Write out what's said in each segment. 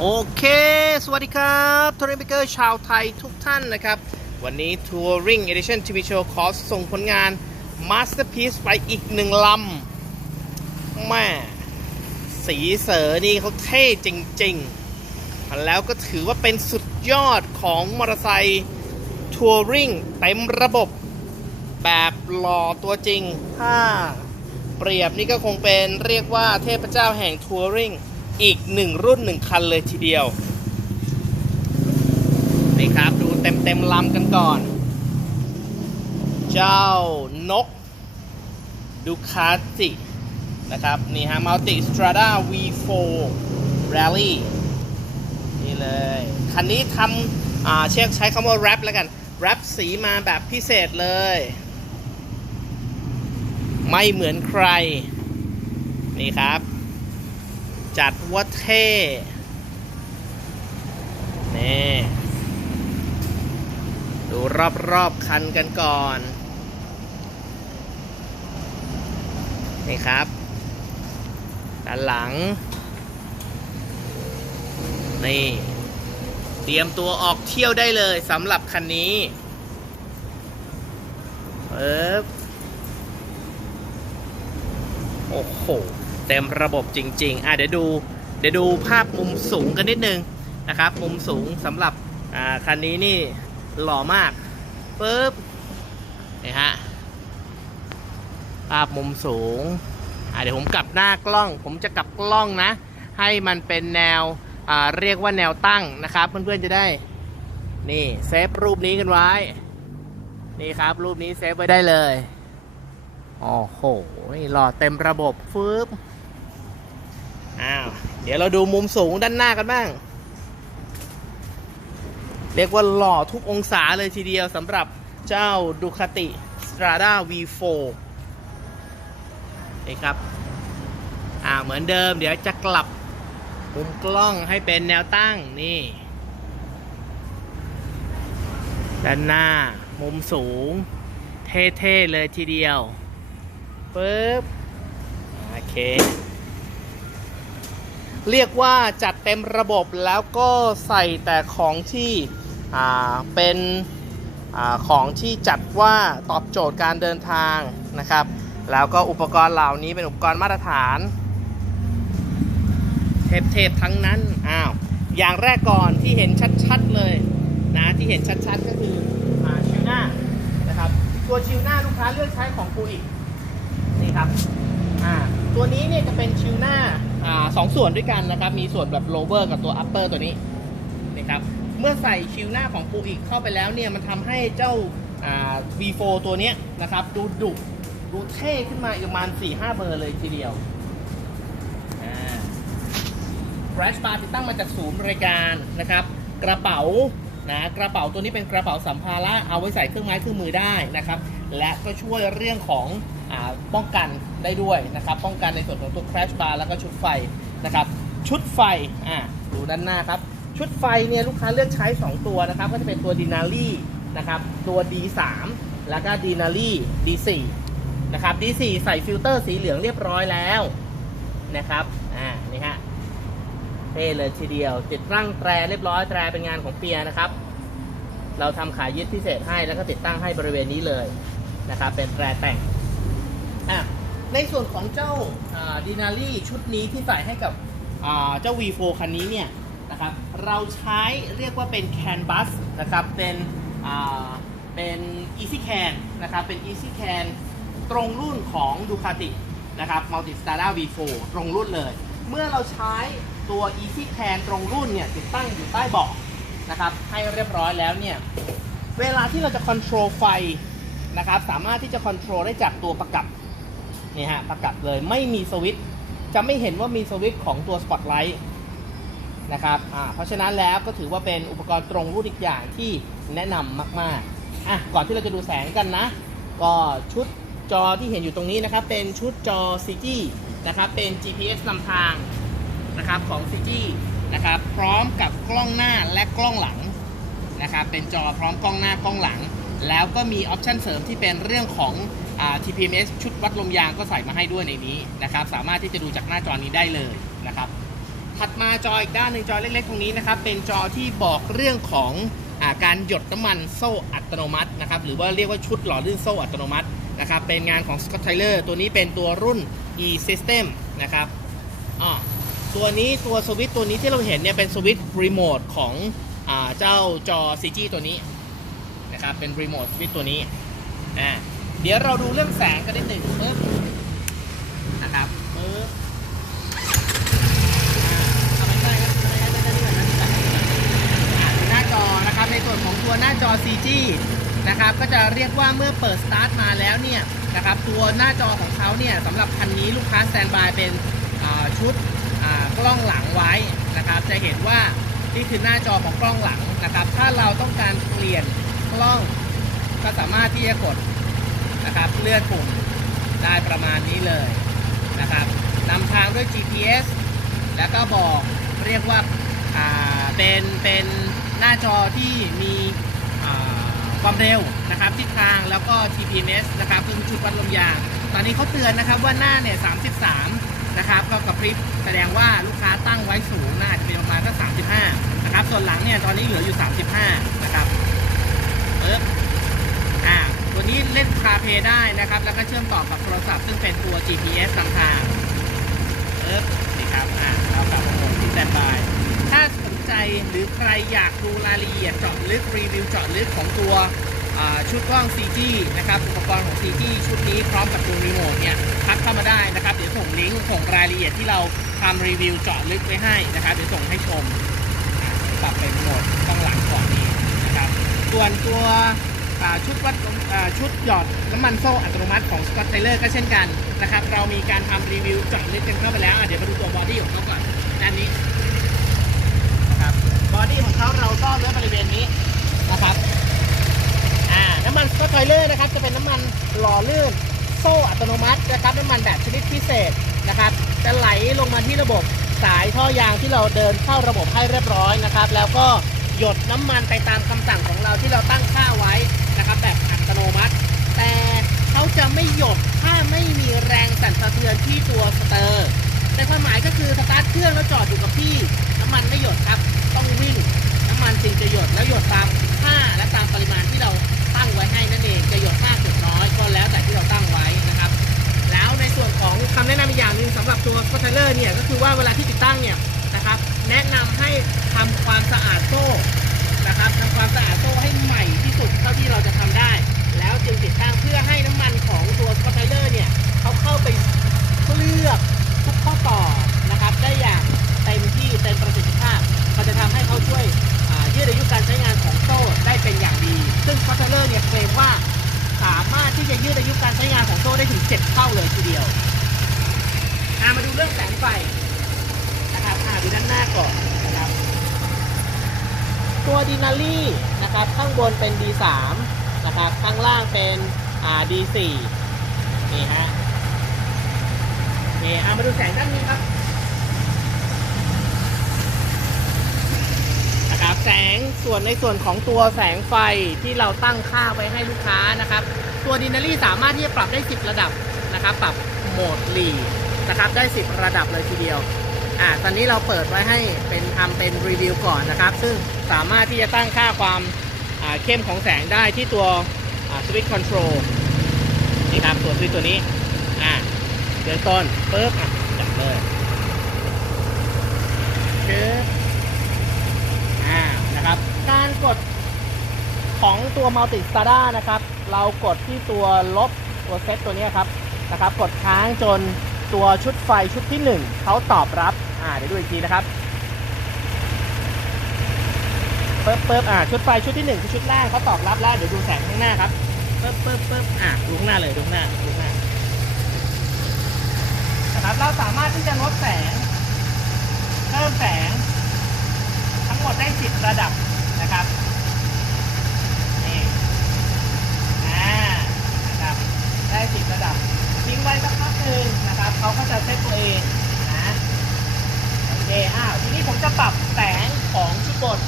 โอเค สวัสดีครับทัวริงเบเกอร์ชาวไทยทุกท่านนะครับ วันนี้ Touring Edition TV Show ขอส่งผลงาน Masterpiece ไปอีกหนึ่งลำแม่สีเสือนี่เขาเท่จริงๆ แล้วก็ถือว่าเป็นสุดยอดของมอเตอร์ไซค์ทัวริงเต็มระบบแบบหล่อตัวจริง ถ้าเปรียบนี่ก็คงเป็นเรียกว่าเทพเจ้าแห่งทัวริง อีกหนึ่งรุ่นหนึ่งคันเลยทีเดียว นี่ครับดูเต็มเต็มลำกันก่อน เจ้านกดูคาตินะครับ นี่ฮะ Multi Strada V4 Rally นี่เลย คันนี้ทำอ่าเช็คใช้คำว่าแรปแล้วกันแรปสีมาแบบพิเศษเลย ไม่เหมือนใคร นี่ครับ จัดว่าเท่ นี่ ดูรอบๆคันกันก่อน นี่ครับ ด้านหลัง นี่ เตรียมตัวออกเที่ยวได้เลยสำหรับคันนี้เอ๊บโอ้โห เต็มระบบจริง ๆ อะเดี๋ยวดู เดี๋ยวดูภาพมุมสูงกันนิดนึงนะครับ มุมสูงสำหรับอ่าคันนี้นี่หล่อมากปึ๊บนี่ฮะภาพมุมสูงอะเดี๋ยวผมกลับหน้ากล้อง ผมจะกลับกล้องนะ ให้มันเป็นแนวอ่าเรียกว่าแนวตั้งนะครับ เพื่อนๆจะได้ นี่เซฟรูปนี้กันไว้ นี่ครับ รูปนี้เซฟไว้ได้เลยโอ้โหหล่อเต็มระบบฟึบ อ้าว เดี๋ยวเราดูมุมสูงด้านหน้ากันบ้าง เรียกว่าหล่อทุกองศาเลยทีเดียวสำหรับเจ้า Ducati Strada V4 นี่ครับ อ่าเหมือนเดิม เดี๋ยวจะกลับมุมกล้องให้เป็นแนวตั้งนี่ ด้านหน้า มุมสูง เท่ ๆ เลยทีเดียวปึ๊บ โอเค เรียกว่าจัดเต็มระบบแล้วก็ใส่แต่ของที่เป็นอของที่จัดว่าตอบโจทย์การเดินทางนะครับ แล้วก็อุปกรณ์เหล่านี้เป็นอุปกรณ์มาตรฐาน เทพๆทั้งนั้นอ้าวอย่างแรกก่อนที่เห็นชัดๆเลยนะที่เห็นชัดๆก็คืออชิวหน้านะครับตัวชิวหน้าลูกค้าเลือกใช้ของปูอีกนี่ครับอ่า ตัวนี้เนี่ยจะเป็นชิวหน้าอ่าสองส่วนด้วยกันนะครับ มีส่วนแบบ lower กับตัว upper ตัวนี้นี่ครับ เมื่อใส่ชิวหน้าของปูอีกเข้าไปแล้วเนี่ยมันทำให้เจ้าอ่า V4 ตัวเนี้ยนะครับ ดูดุดูเท่ขึ้นมาอีกประมาณ4-5เบอร์เลยทีเดียวอ่า Crash Bar ติดตั้งมาจากศูนย์บริการนะครับ กระเป๋านะกระเป๋าตัวนี้เป็นกระเป๋าสัมภาระเอาไว้ใส่เครื่องไม้เครื่องมือได้นะครับ และก็ช่วยเรื่องของอป้องกันได้ด้วยนะครับ ป้องกันในส่วนของตัว Crash Bar แล้วก็ชุดไฟนะครับ ชุดไฟอ่าดูด้านหน้าครับ ชุดไฟเนี่ยลูกค้าเลือกใช้ 2 ตัวนะครับ ก็จะเป็นตัว Denali นะครับ ตัว D3 แล้วก็ Denali D4 นะครับ D4 ใส่ฟิลเตอร์สีเหลืองเรียบร้อยแล้วนะครับอ่านี่ฮะเท่เลยทีเดียว ติดตั้งแตรเรียบร้อยแตรเป็นงานของเปียนะครับ เราทำขายึดพิเศษให้แล้วก็ติดตั้งให้บริเวณนี้เลยนะครับ เป็นแตรแต่งอะในส่วนของเจ้าดีนารี่ชุดนี้ที่ใส่ให้กับเจ้า V4 คันนี้เนี่ยนะครับ เราใช้เรียกว่าเป็นแคนบัสนะครับ เป็นเป็น Easy Can นะครับ เป็น Easy Can ตรงรุ่นของ Ducati นะครับ Multistada V4 ตรงรุ่นเลย เมื่อเราใช้ตัว Easy Can ตรงรุ่นเนี่ยติดตั้งอยู่ใต้เบาะ นะครับให้เรียบร้อยแล้วเนี่ยเวลาที่เราจะคอนโทรลไฟนะครับสามารถที่จะคอนโทรลได้จากตัวประกับนี่ฮะประกับเลยไม่มีสวิตจะไม่เห็นว่ามีสวิตของตัวสปอตไลท์นะครับอ่าเพราะฉะนั้นแล้วก็ถือว่าเป็นอุปกรณ์ตรงรุ่นอีกอย่างที่แนะนำมากๆอะก่อนที่เราจะดูแสงกันนะ ก็ชุดจอที่เห็นอยู่ตรงนี้นะครับ เป็นชุดจอ CG นะครับเป็น GPS นำทางนะครับของ CG นะครับ พร้อมกับกล้องหน้าและกล้องหลังนะครับ เป็นจอพร้อมกล้องหน้ากล้องหลัง แล้วก็มีออปชันเสริมที่เป็นเรื่องของอ TPMS ชุดวัดลมยางก็ใส่มาให้ด้วยในนี้นะครับ สามารถที่จะดูจากหน้าจอนี้ได้เลยนะครับ ถัดมาจออีกด้านหนึ่งจอเล็กๆ ตรงนี้นะครับ เป็นจอที่บอกเรื่องของอาการหยดน้ำมันโซ่อัตโนมัตินะครับ หรือว่าเรียกว่าชุดหล่อลื่นโซ่อัตโนมัตินะครับ เป็นงานของ Scott Tyler ตัวนี้เป็นตัวรุ่น e system นะครับอ่า ตัวนี้ตัวสวิตตัวนี้ที่เราเห็นเนี่ยเป็นสวิตรีโมทของอเจ้าจอ CG ตัวนี้นะครับเป็นรีโมทสวิตตัวนี้อ่าเดี๋ยวเราดูเรื่องแสงกันนิดหนึ่งปึ๊บนะครับปึ๊บเออนะนี่ก่อนอ่าหน้าจอนะครับในส่วนของตัวหน้าจอ CG นะครับก็จะเรียกว่าเมื่อเปิดสตาร์ทมาแล้วเนี่ยนะครับตัวหน้าจอของเขาเนี่ยสำหรับคันนี้ลูกค้าแตนบายเป็นชุด กล้องหลังไว้นะครับ จะเห็นว่านี่คือหน้าจอของกล้องหลังนะครับ ถ้าเราต้องการเปลี่ยนกล้องก็สามารถที่จะกดนะครับเลื่อนปุ่มได้ประมาณนี้เลยนะครับนำทางด้วย GPS แล้วก็บอกเรียกว่าาเป็นเป็นหน้าจอที่มีความเร็วนะครับทิศทางแล้วก็ TPMS นะครับคือชุดวัดลมยาง ตอนนี้เขาเตือนนะครับว่าหน้าเนี่ย 33 นะครับก็กระพริบแสดงว่าลูกค้าตั้งไว้สูงน่าจะเป็นประมาณสัก35นะครับส่วนหลังเนี่ยตอนนี้เหลืออยู่ 35นะครับปึ๊บอ่าตัวนี้เล่นคาเพได้นะครับ แล้วก็เชื่อมต่อกับโทรศัพท์ซึ่งเป็นตัว GPS นำทางปึ๊บนี่ครับอะเรากลับมาโหมดที่แตนบายถ้าสนใจหรือใครอยากดูรายละเอียดเจาะลึกรีวิวเจาะลึกของตัว ชุดกล้อง CG นะครับอุปกรณ์ของ CG ชุดนี้พร้อมกับตัวรีโมทเนี่ยทักเข้ามาได้นะครับ เดี๋ยวส่งลิงก์ส่งรายละเอียดที่เราทำรีวิวเจาะลึกไว้ให้นะครับ เดี๋ยวส่งให้ชมปรับเป็นโหมดกล้องหลังก่อนนี้นะครับ ส่วนตัวชุดวัดชุดหยอดน้ำมันโซ่อัตโนมัติของ Scott Taylor ก็เช่นกันนะครับ เรามีการทำรีวิวเจาะลึกกันเข้าไปแล้ว เดี๋ยวมาดูตัวบอดี้ของเขาก่อนด้านนี้นะครับบอดี้ของเขาเราซ่อมไว้บริเวณนี้นะครับอ่าน้ำมัน Scott Taylor นะครับจะเป็นน้ำมัน หล่อลื่น โซ่อัตโนมัตินะครับน้ำมันแบบชนิดพิเศษนะครับจะไหลลงมาที่ระบบสายท่อยางที่เราเดินเข้าระบบให้เรียบร้อยนะครับ แล้วก็หยดน้ำมันไปตามคำสั่งของเราที่เราตั้งค่าไว้นะครับ แบบอัตโนมัติ แต่เขาจะไม่หยดถ้าไม่มีแรงสั่นสะเทือนที่ตัวสเตอร์ในความหมายก็คือสตาร์ทเครื่องแล้วจอดอยู่กับที่ น้ำมันไม่หยดครับ ต้องวิ่ง เลอร์เนี่ยก็คือว่าเวลาที่ติดตั้งเนี่ยนะครับ แนะนำให้ทำความสะอาดโซ่นะครับทำความสะอาดโซ่ให้ใหม่ที่สุดเท่าที่เราจะทำได้ แล้วจึงติดตั้งเพื่อให้น้ำมันของตัวสปเทเลอร์เนี่ยเขาเข้าไปเคลือบทุกข้อต่อนะครับ ได้อย่างเต็มที่เต็มประสิทธิภาพมันจะทำให้เขาช่วยยืดอายุการใช้งานของโซ่ได้เป็นอย่างดี ซึ่งสปเทเลอร์เนี่ยเคลมว่าสามารถที่จะยืดอายุการใช้งานของโซ่ได้ถึง 7 เท่าเลยทีเดียว อ่ามาดูเรื่องแสงไฟนะครับอ่าดูด้านหน้าก่อนนะครับ ตัวดีนารี่นะครับข้างบนเป็น D3 นะครับข้างล่างเป็นอ่า D4 นี่ฮะโอเคอ่ามาดูแสงด้านนี้ครับนะครับแสงส่วนในส่วนของตัวแสงไฟที่เราตั้งค่าไว้ให้ลูกค้านะครับ ตัวดินารี่สามารถที่จะปรับได้ 10 ระดับนะครับ ปรับโหมดหลี นะครับ ได้ 10 ระดับเลยทีเดียว อ่า ตอนนี้เราเปิดไว้ให้เป็นทำเป็นรีวิวก่อนนะครับ ซึ่งสามารถที่จะตั้งค่าความอ่าเข้มของแสงได้ที่ตัวสวิตช์คอนโทรลนี่ครับตัวสวิตช์ตัวนี้ อ่าเริ่มต้นปึ๊บอะจับเลยปึ๊บอ่า นะครับ การกดของตัว Multi s t a r a นะครับ เรากดที่ตัวลบตัวเซตตัวนี้ครับ นะครับ กดค้างจน ตัวชุดไฟชุดที่ 1เขาตอบรับอ่าเดี๋ยวดูอีกทีนะครับเปิ๊บเปิ๊บอ่าชุดไฟชุดที่1คือชุดแรกเขาตอบรับแล้วเดี๋ยวดูแสงข้างหน้าครับเปิ๊บเปิ๊บเปิ๊บอ่าดูข้างหน้าเลยดูข้างหน้าดูข้างหน้านะครับเราสามารถที่จะลดแสงเพิ่มแสง ทั้งหมดได้ 10 ระดับนะครับนี่อ่านะครับได้สิบระดับ ไว้สักพักหนึ่งนะครับเขาก็จะเซตตัวเองนะโอเคอ้าวทีนี้ผมจะปรับแสงของชุดบน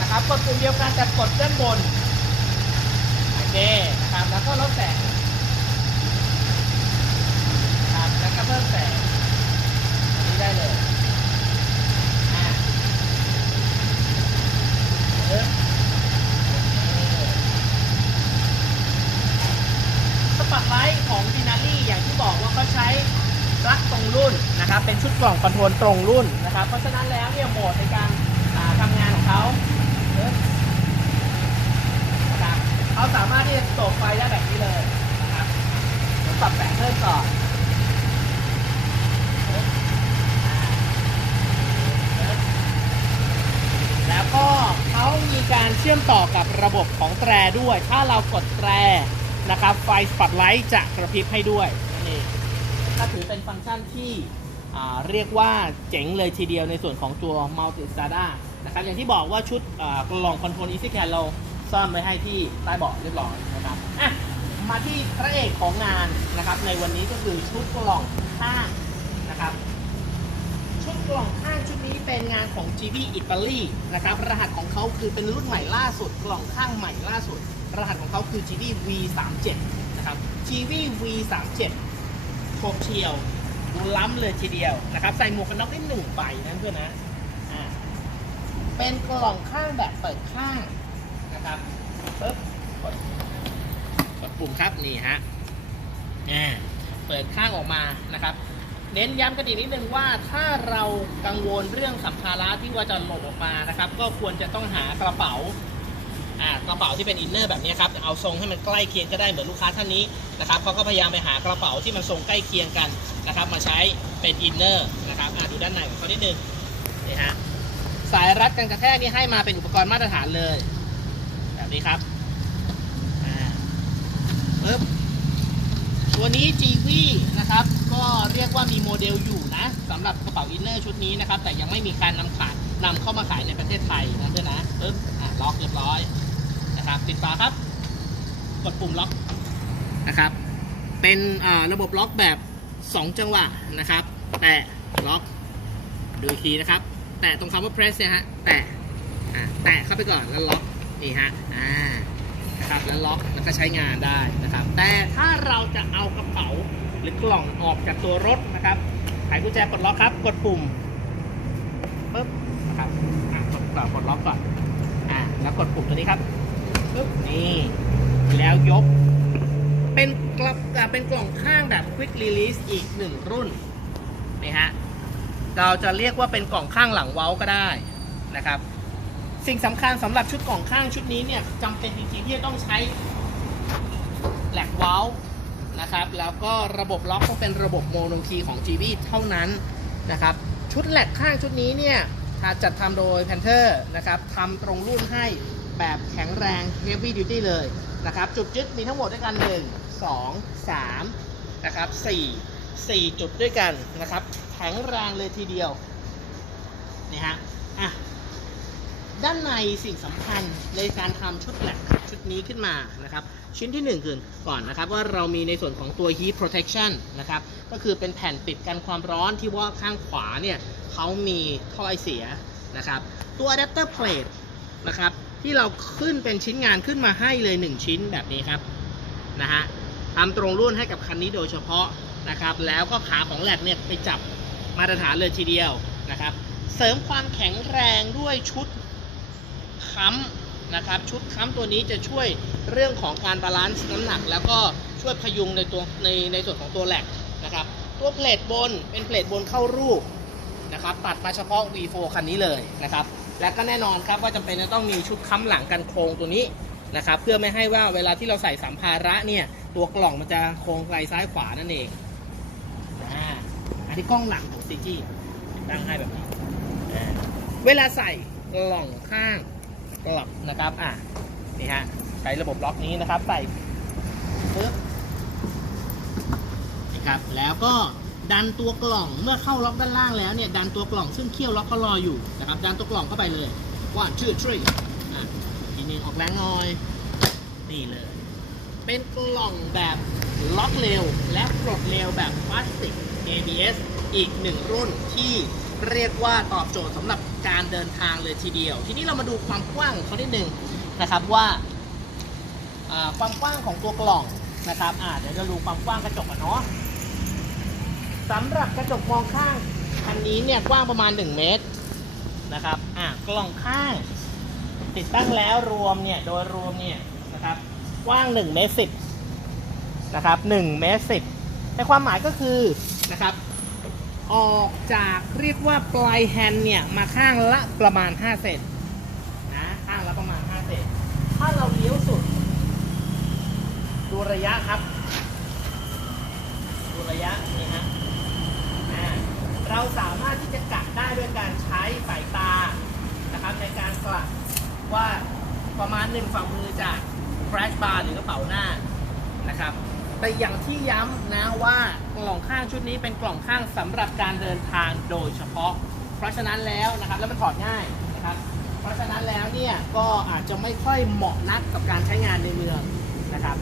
นะครับกดปุ่มเดียวกันแต่กดด้านบนโอเคนะครับแล้วก็ลดแสงครับแล้วก็เพิ่มแสงนี้ได้เลยอ่าเออสปอตไลท์ของดินารี ที่บอกว่าเขาใช้ปลั๊กตรงรุ่นนะครับเป็นชุดกล่องคอนโทรลตรงรุ่นนะครับ เพราะฉะนั้นแล้วเนี่ยโหมดในการทำงานของเขาเขาสามารถที่จะตกไฟได้แบบนี้เลยนะครับปรับแสงเพิ่มก่อนแล้วก็เขามีการเชื่อมต่อกับระบบของแตรด้วย ถ้าเรากดแตรนะครับ ไฟสปอตไลท์จะกระพริบให้ด้วย เองก็ถือเป็นฟังก์ชันที่เรียกว่าเจ๋งเลยทีเดียวในส่วนของตัว Multi Strada นะครับอย่างที่บอกว่าชุดกล่องคอนโทรล Easy Can เราซ่อนไว้ให้ที่ใต้เบาะเรียบร้อยนะครับอะมาที่พระเอกของงานนะครับ ในวันนี้ก็คือชุดกล่องข้างนะครับชุดกล่องข้างชุดนี้เป็นงานของ GB อิตาลีนะครับรหัสของเขาคือเป็นรุ่นใหม่ล่าสุด กล่องข้างใหม่ล่าสุด รหัสของเขาคือ GB V37 นะครับ GB V37 โฉบเฉี่ยวดูล้ำเลยทีเดียวนะครับ ใส่หมวกกันน็อกได้หนึ่งใบนะเพื่อนนะเป็นกล่องข้างแบบเปิดข้างนะครับปึ๊บกดกดปุ่มครับนี่ฮะอ่าเปิดข้างออกมานะครับ เน้นย้ำกันอีกนิดนึงว่าถ้าเรากังวลเรื่องสัมภาระที่ว่าจะหล่นออกมานะครับ ก็ควรจะต้องหากระเป๋า อ่ากระเป๋าที่เป็นอินเนอร์แบบนี้ครับเอาทรงให้มันใกล้เคียงก็ได้เหมือนลูกค้าท่านนี้นะครับเขาก็พยายามไปหากระเป๋าที่มันทรงใกล้เคียงกันนะครับ มาใช้เป็นอินเนอร์นะครับอ่าดูด้านในของเขานิดนึงนี่ฮะสายรัดกันกระแทกนี่ให้มาเป็นอุปกรณ์มาตรฐานเลย แบบนี้ครับอ่าปึ๊บตัวนี้ GV นะครับ ก็เรียกว่ามีโมเดลอยู่นะสำหรับกระเป๋าอินเนอร์ชุดนี้นะครับ แต่ยังไม่มีการนำขายนำเข้ามาขายในประเทศไทยนะเพื่อนนะปึ๊บอ่าล็อกเรียบร้อย นะครับติดฝาครับ กดปุ่มล็อกนะครับ เป็นระบบล็อกแบบ 2 จังหวะนะครับ แตะล็อกดูอีกทีนะครับ แตะตรงคำว่า press เนี่ยฮะแตะแตะเข้าไปก่อนแล้วล็อกนี่ฮะอ่านะครับแล้วล็อกแล้วก็ใช้งานได้นะครับ แต่ถ้าเราจะเอากระเป๋าหรือกล่องออกจากตัวรถนะครับไขกุญแจปลดล็อกครับ กดปุ่มปึ๊บนะครับกดปลดล็อกก่อนอ่าแล้วกดปุ่มตัวนี้ครับ ปึ๊บนี่ แล้วยก เป็นกลับอ่าเป็นกล่องข้างแบบ Quick Release อีกหนึ่งรุ่นนี่ฮะเราจะเรียกว่าเป็นกล่องข้างหลังเว้าก็ได้นะครับ สิ่งสำคัญสำหรับชุดกล่องข้างชุดนี้เนี่ยจำเป็นจริงๆที่จะต้องใช้แหลกเว้านะครับ แล้วก็ระบบล็อกต้องเป็นระบบโมโนคีของ GB เท่านั้นนะครับ ชุดแหลกข้างชุดนี้เนี่ยจัดทำโดย Panther นะครับทำตรงรุ่นให้ แบบแข็งแรง heavy duty เลยนะครับ จุดยึดมีทั้งหมดด้วยกัน 1 2 3นะครับ4 4 จุดด้วยกันนะครับ แข็งแรงเลยทีเดียวนี่ฮะอะด้านในสิ่งสำคัญในการทำชุดแหลกชุดนี้ขึ้นมานะครับ ชิ้นที่1คือก่อนนะครับ ว่าเรามีในส่วนของตัว heat protection นะครับ ก็คือเป็นแผ่นปิดกันความร้อนที่ว่าข้างขวาเนี่ยเขามีท่อไอเสียนะครับ ตัว adapter plate นะครับ ที่เราขึ้นเป็นชิ้นงานขึ้นมาให้เลย 1 ชิ้นแบบนี้ครับนะฮะทำตรงรุ่นให้กับคันนี้โดยเฉพาะนะครับ แล้วก็ขาของแหลกเนี่ยไปจับมาตรฐานเลยทีเดียวนะครับ เสริมความแข็งแรงด้วยชุดค้ำนะครับ ชุดค้ำตัวนี้จะช่วยเรื่องของการบาลานซ์น้ำหนัก แล้วก็ช่วยพยุงในตัวในในส่วนของตัวแหลกนะครับ ตัวเพลทบนเป็นเพลทบนเข้ารูปนะครับ ตัดมาเฉพาะ V4 คันนี้เลยนะครับ และก็แน่นอนครับว่าจำเป็นจะต้องมีชุดค้ำหลังกันโครงตัวนี้นะครับเพื่อไม่ให้ว่าเวลาที่เราใส่สัมภาระเนี่ยตัวกล่องมันจะโค้งไปซ้ายขวานั่นเองอ่าอันนี้กล้องหลังของซีจีตั้งให้แบบนี้เวลาใส่กล่องข้างกล่องนะครับอะนี่ฮะใช้ระบบล็อกนี้นะครับใส่ปึ๊บนี่ครับแล้วก็ ดันตัวกล่องเมื่อเข้าล็อกด้านล่างแล้วเนี่ยดันตัวกล่องซึ่งเคี่ยวล็อกก็รออยู่นะครับดันตัวกล่องเข้าไปเลย one two three อะทีนี้ออกแรงหน่อยนี่เลย เป็นกล่องแบบล็อกเร็ว และปลดเร็วแบบพลาสติก ABS อีกหนึ่งรุ่นที่เรียกว่าตอบโจทย์สำหรับการเดินทางเลยทีเดียว ทีนี้เรามาดูความกว้างของเขานิดนึงนะครับว่าความกว้างของตัวกล่องนะครับอ่าเดี๋ยวจะดูความกว้างกระจกกันเนาะ สำหรับกระจกมองข้างคันนี้เนี่ยกว้างประมาณ 1 เมตรนะครับอ่ากล่องข้าง ติดตั้งแล้วรวมเนี่ยโดยรวมเนี่ยนะครับกว้าง1เมตร10นะครับ1เมตร10ในความหมายก็คือนะครับออกจากเรียกว่าปลายแฮนด์เนี่ยมาข้างละประมาณ 5 เซนนะข้างละประมาณ 5 เซนถ้าเราเลี้ยวสุด ดูระยะครับ ดูระยะนี่ฮะ เราสามารถที่จะกะได้ด้วยการใช้สายตานะครับในการกะว่าประมาณหนึ่งฝ่ามือจาก crash bar หรือกระเป๋าหน้านะครับแต่อย่างที่ย้ำนะว่ากล่องข้างชุดนี้เป็นกล่องข้างสำหรับการเดินทางโดยเฉพาะ เพราะฉะนั้นแล้วนะครับแล้วมันถอดง่ายนะครับเพราะฉะนั้นแล้วเนี่ยก็อาจจะไม่ค่อยเหมาะนักกับการใช้งานในเมืองนะครับ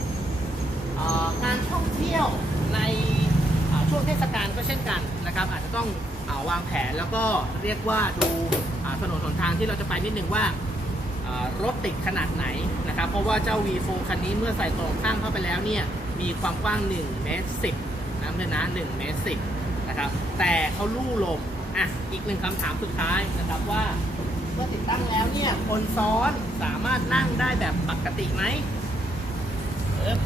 งานท่องเที่ยวใน ช่วงเทศกาลก็เช่นกันนะครับ อาจจะต้องอาวางแผนแล้วก็เรียกว่าดูถนนหนทางที่เราจะไปนิดนึงว่ารถติดขนาดไหนนะครับ เพราะว่าเจ้า V4 คันนี้เมื่อใส่ตรงข้างเข้าไปแล้วเนี่ยมีความกว้าง1เมตร10นะเพื่อนนะ1เมตร10นะครับแต่เขาลู่ลมอะอีกหนึ่งคำถามสุดท้ายนะครับว่าเมื่อติดตั้งแล้วเนี่ยคนซ้อนสามารถนั่งได้แบบปกติไหมเออ